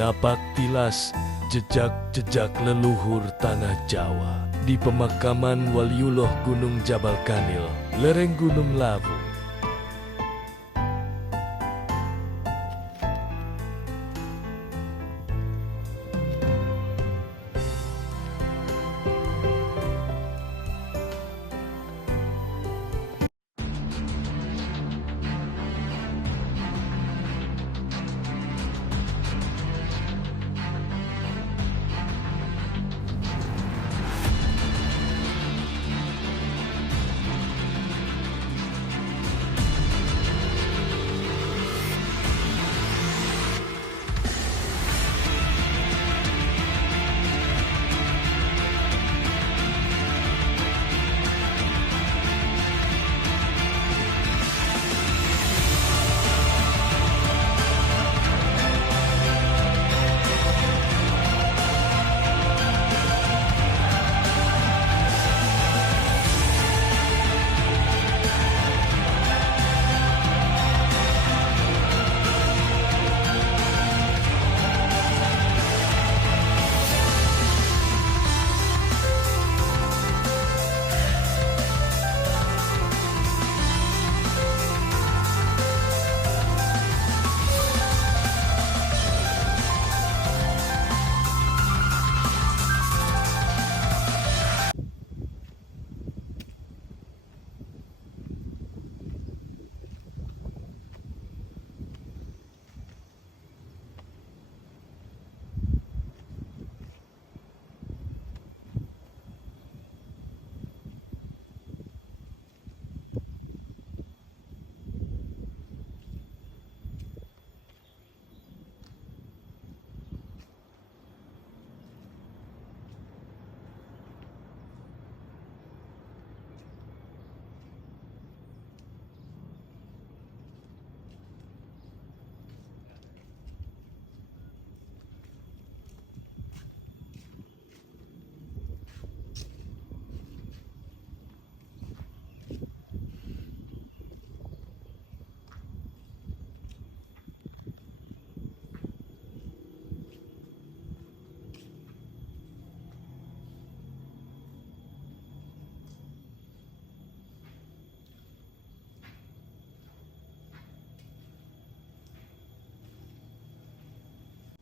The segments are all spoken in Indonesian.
Napak tilas jejak-jejak leluhur tanah Jawa di pemakaman Waliullah Gunung Jabal Kanil, lereng Gunung Lawu.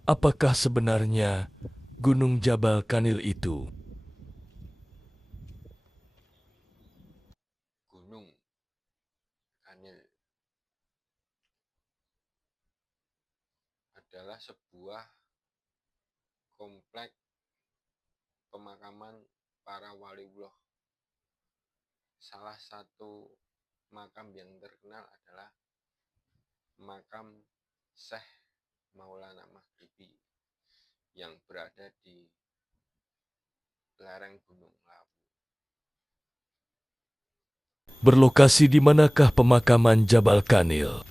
Apakah sebenarnya Gunung Jabal Kanil itu? Gunung Kanil adalah sebuah komplek pemakaman para waliullah. Salah satu makam yang terkenal adalah makam Syekh Maulana Maghribi yang berada di lereng Gunung Lawu. Berlokasi di manakah pemakaman Jabal Kanil?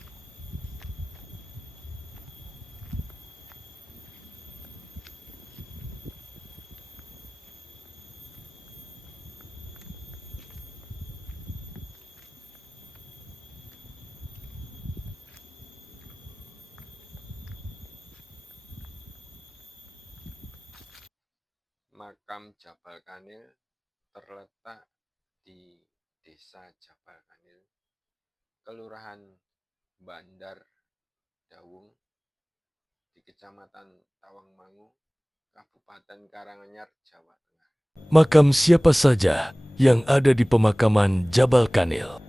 Makam Jabal Kanil terletak di Desa Jabal Kanil, Kelurahan Bandar Dawung, di Kecamatan Tawangmangu, Kabupaten Karanganyar, Jawa Tengah. Makam siapa saja yang ada di pemakaman Jabal Kanil?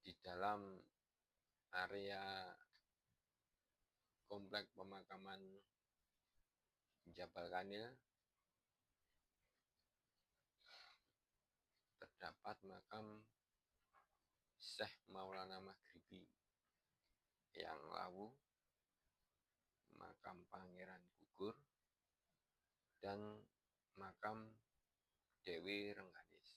Di dalam area komplek pemakaman Jabal Kanil terdapat makam Syekh Maulana Maghribi yang Lawu, makam Pangeran Gugur, dan makam Dewi Rengganis.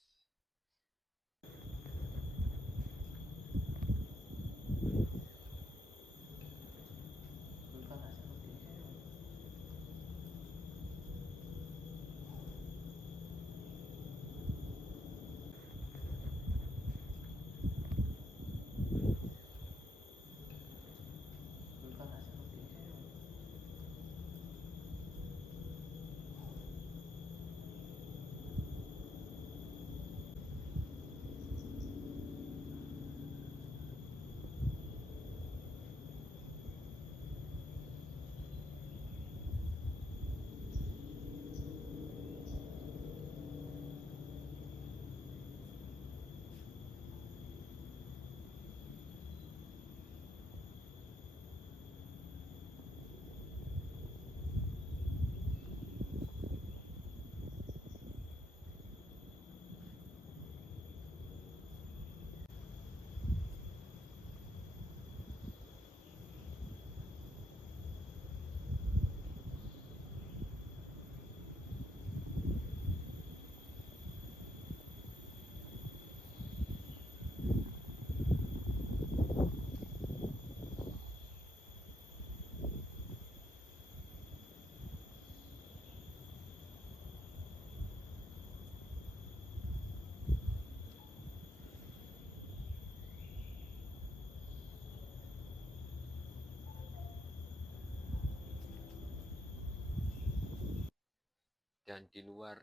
Dan di luar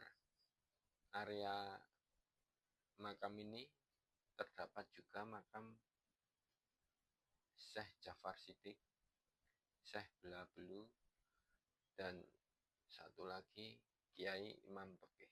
area makam ini terdapat juga makam Syekh Jafar Siddiq, Syekh Bela Belu, dan satu lagi Kiai Imam Pekeh.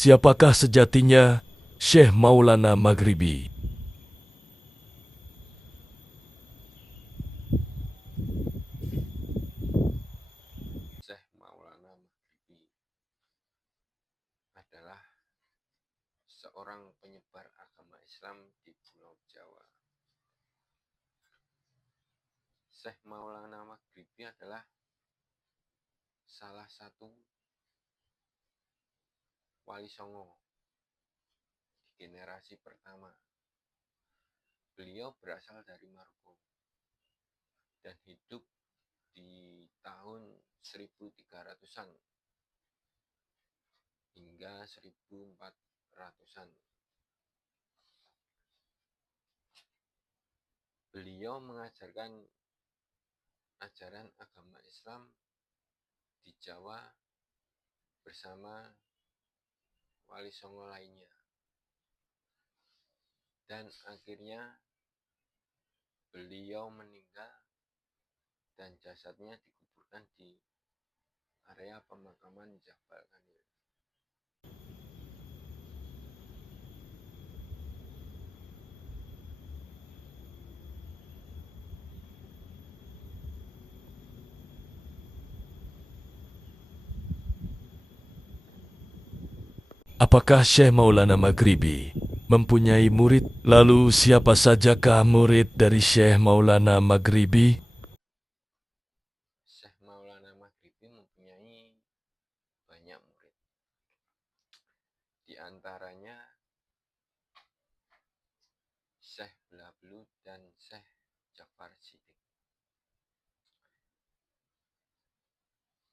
Siapakah sejatinya Syekh Maulana Maghribi? Syekh Maulana Maghribi adalah seorang penyebar agama Islam di Pulau Jawa. Syekh Maulana Maghribi adalah salah satu wali songo di generasi pertama. Beliau berasal dari Maroko dan hidup di tahun 1300-an hingga 1400-an. Beliau mengajarkan ajaran agama Islam di Jawa bersama wali songo lainnya. Dan akhirnya beliau meninggal dan jasadnya dikuburkan di area pemakaman Jabal Kanil. Apakah Syekh Maulana Maghribi mempunyai murid? Lalu siapa sajakah murid dari Syekh Maulana Maghribi? Syekh Maulana Maghribi mempunyai banyak murid. Di antaranya Syekh Bela Belu dan Syekh Jafar Siddiq.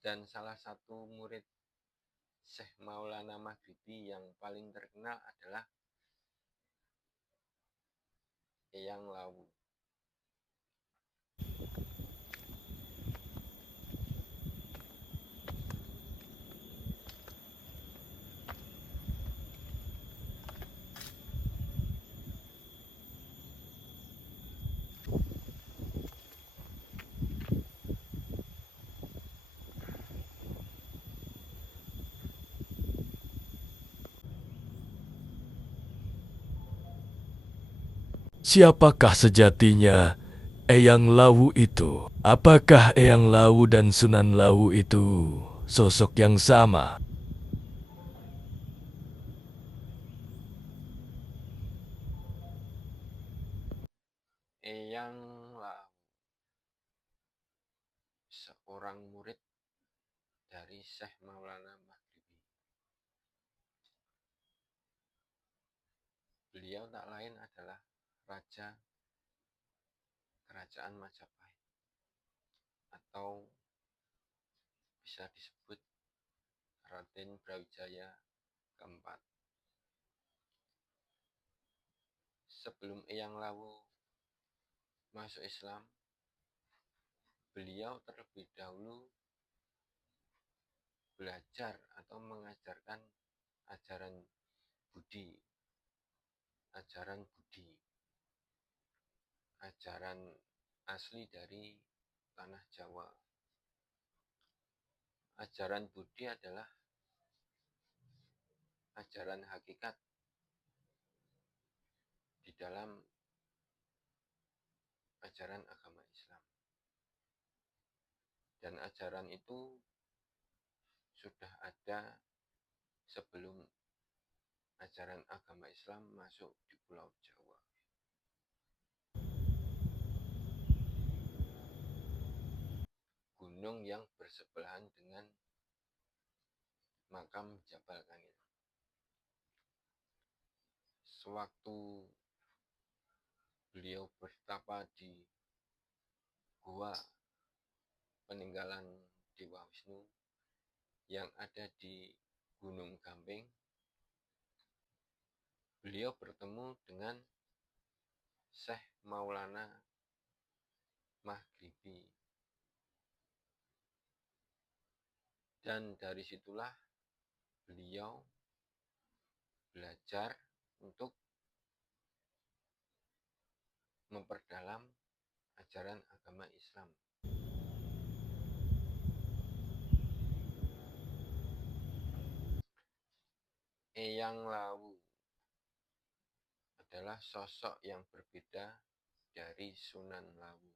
Dan salah satu murid Syekh Maulana Maghribi yang paling terkenal adalah Eyang Lawu. Siapakah sejatinya Eyang Lawu itu? Apakah Eyang Lawu dan Sunan Lawu itu sosok yang sama? Eyang Lawu, seorang murid dari Syekh Maulana Maghribi. Beliau tak lain adalah Raja Kerajaan Majapahit atau bisa disebut Raden Brawijaya keempat. Sebelum Eyang Lawu masuk Islam, beliau terlebih dahulu belajar atau mengajarkan ajaran Budi. ajaran asli dari tanah Jawa. Ajaran Budi adalah ajaran hakikat di dalam ajaran agama Islam. Dan ajaran itu sudah ada sebelum ajaran agama Islam masuk di Pulau Jawa. Gunung yang bersebelahan dengan makam Jabal Kanil. Sewaktu beliau bertapa di gua peninggalan Dewa Wisnu yang ada di Gunung Gamping, beliau bertemu dengan Syekh Maulana Maghribi. Dan dari situlah beliau belajar untuk memperdalam ajaran agama Islam. Eyang Lawu adalah sosok yang berbeda dari Sunan Lawu.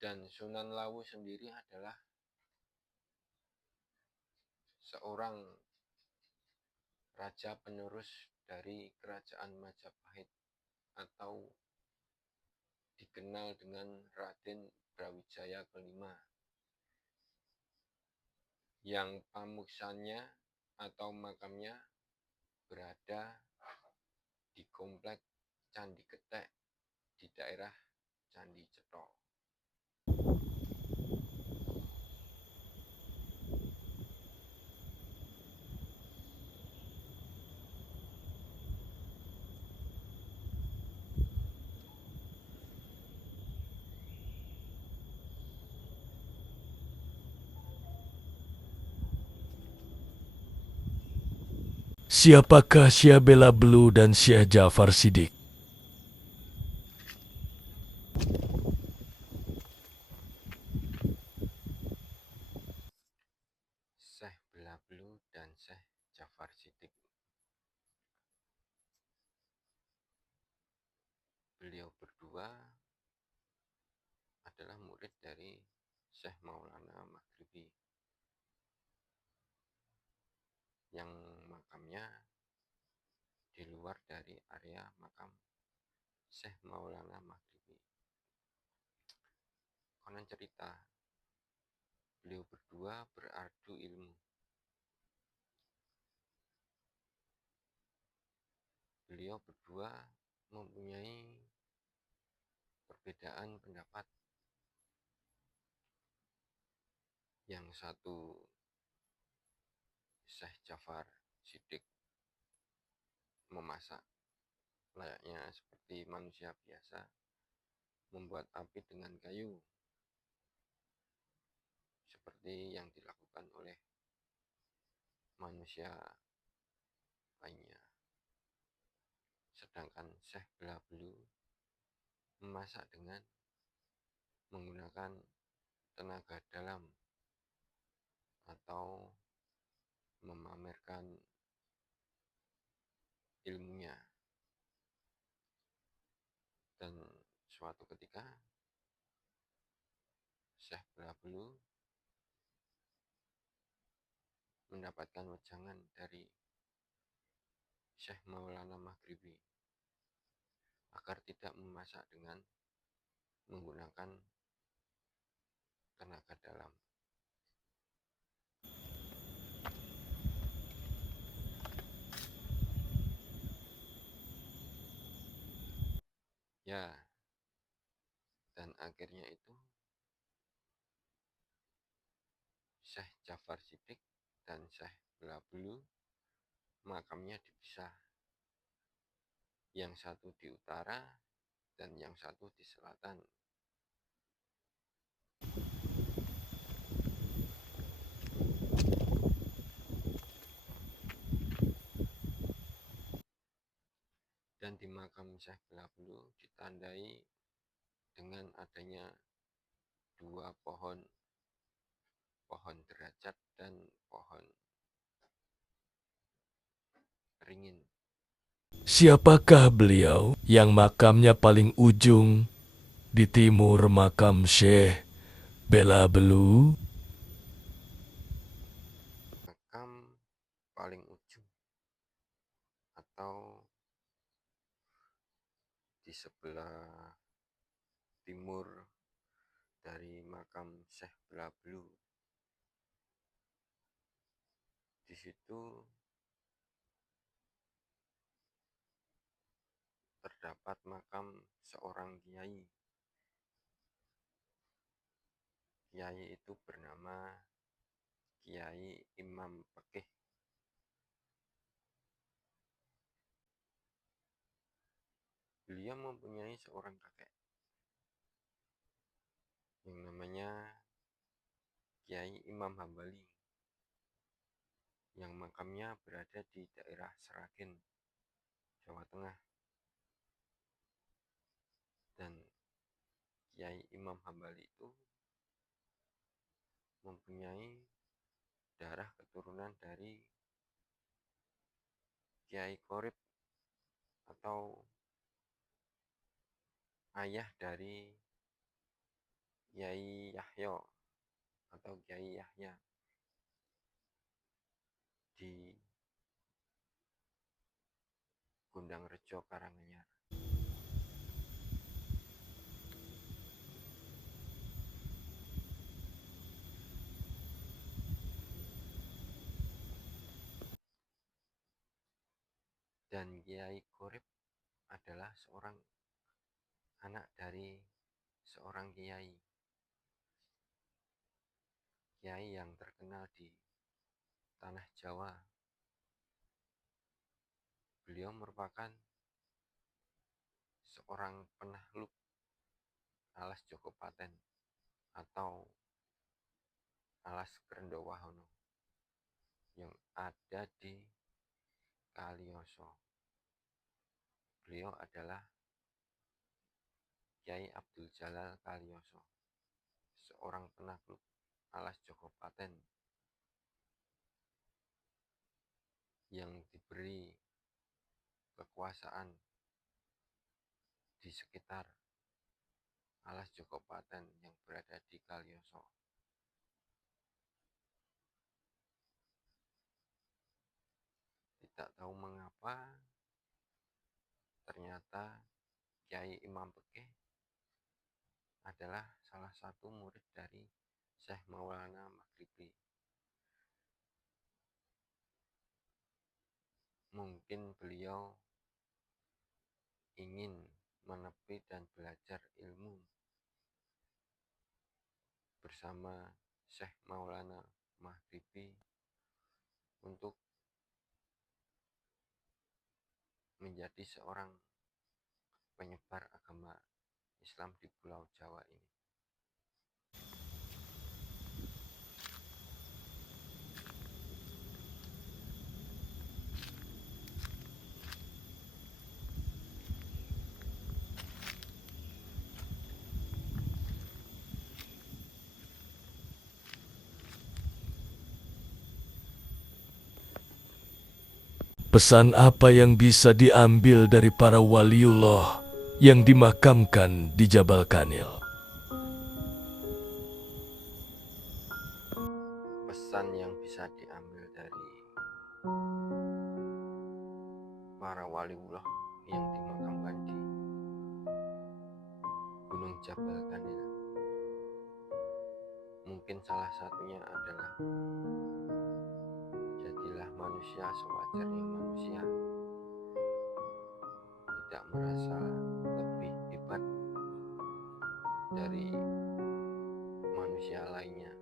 Dan Sunan Lawu sendiri adalah seorang raja penerus dari kerajaan Majapahit atau dikenal dengan Raden Brawijaya kelima, yang pamuksannya atau makamnya berada di komplek Candi Getek di daerah Candi Cetok. Siapakah Syekh Bela Blue dan Syekh Ja'far Siddiq? Syekh Bela Blue dan Syekh Ja'far Siddiq. Beliau berdua adalah murid dari Syekh Maulana Maghribi yang makamnya di luar dari area makam Syekh Maulana Maghribi. Konon cerita, beliau berdua beradu ilmu. Beliau berdua mempunyai perbedaan pendapat. Yang satu, Syekh Ja'far Siddiq, memasak layaknya seperti manusia biasa, membuat api dengan kayu seperti yang dilakukan oleh manusia lainnya. Sedangkan Syekh Bela Blue memasak dengan menggunakan tenaga dalam atau memamerkan ilmunya. Dan suatu ketika Syekh Bela Blue mendapatkan wejangan dari Syekh Maulana Maghribi agar tidak memasak dengan menggunakan tenaga dalam. Ya, dan akhirnya itu Syekh Ja'far Siddiq dan Syekh Bela Blue makamnya dipisah. Yang satu di utara dan yang satu di selatan. Dan Dan di makam Syekh Belabelu ditandai dengan adanya dua pohon derajat dan pohon ringin. Siapakah beliau yang makamnya paling ujung di timur makam Syekh Belabelu? Makam paling ujung atau di sebelah timur dari makam Syekh Belabelu. Di situ terdapat makam seorang kiai. Kiai itu bernama Kiai Imam Pekeh. Beliau mempunyai seorang kakek yang namanya Kiai Imam Hambali, yang makamnya berada di daerah Seragen, Jawa Tengah. Dan Kiai Imam Hambali itu mempunyai darah keturunan dari Kiai Qorib atau ayah dari Kiai Yahya atau Kiai Yahya di Gundang Rejo, Karanganyar. Dan Kiai Qorib adalah seorang anak dari seorang kiai yang terkenal di tanah Jawa. Beliau merupakan seorang penakluk alas Jogopaten atau alas Krendowahono yang ada di Kaliyoso. Beliau adalah Kiai Abdul Jalal Kaliyoso, seorang penakluk alas Jogopaten yang diberi kekuasaan di sekitar alas Jogopaten yang berada di Kaliyoso. Tidak tahu mengapa, ternyata Kiai Imam Pekeh adalah salah satu murid dari Syekh Maulana Maghribi. Mungkin beliau ingin menepi dan belajar ilmu bersama Syekh Maulana Maghribi untuk menjadi seorang penyebar agama Islam di Pulau Jawa ini. Pesan apa yang bisa diambil dari para waliullah yang dimakamkan di Jabal Kanil? Pesan yang bisa diambil dari para waliullah yang dimakamkan di Gunung Jabal Kanil, mungkin salah satunya adalah jadilah manusia sewajarnya manusia, tidak merasa lebih hebat dari manusia lainnya.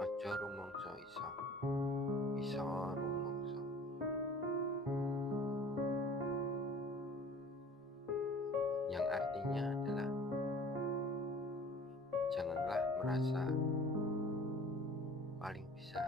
Ojo rumangsa iso rumangsa. Yang artinya merasa paling bisa